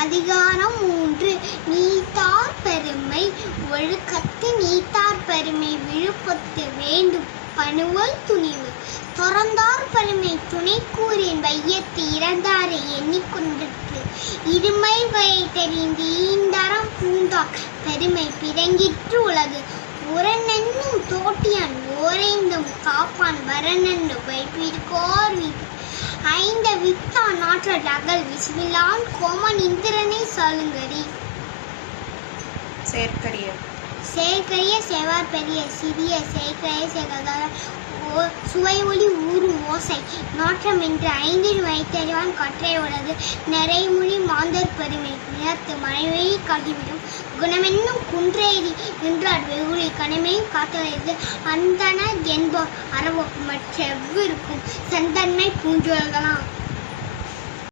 அதிகாரம் 3 நீத்தார் பெருமை ஒழுக்கத்து நீத்தார் பெருமை விழுப்பத்து வேண்டும் பணுவல் துணிவு துறந்தார் பெருமை துணை கூறின் வையத்து இறந்தாரை எண்ணிக்கொண்டிற்கு இருமை வயை தெரிந்து ஈந்தரம் பூந்தார் பெருமை பிறங்கிற்று உலகு உரனென்னும் தோட்டியான் ஓரைந்தும் காப்பான் வரனென்று வைப்பிற்கோர் வீட்டு ஐந்த வித்தான் நாற்றல் அகல் விசுவிலான் கோமன் இந்திரனை சாலுங்கரி செயற்கரிய செவார் பெரிய சிறிய செயற்கரிய செகதார சுவை ஒளி ஊறும் ஓசை நாற்றம் என்று ஐந்தில் வைத்தறிவான் கற்றை உலகு நிறைமொழி மாந்தர் பெருமை நிலத்து மனைவியை காட்டிவிடும் குணமென்னும் குன்றேறி நின்றார் வெகுளி கணமையும் காத்தலைது அந்தன என்போர் அறவோ மற்றெவ்விருக்கும் செந்தன்மை பூஞ்சோல்களாம்.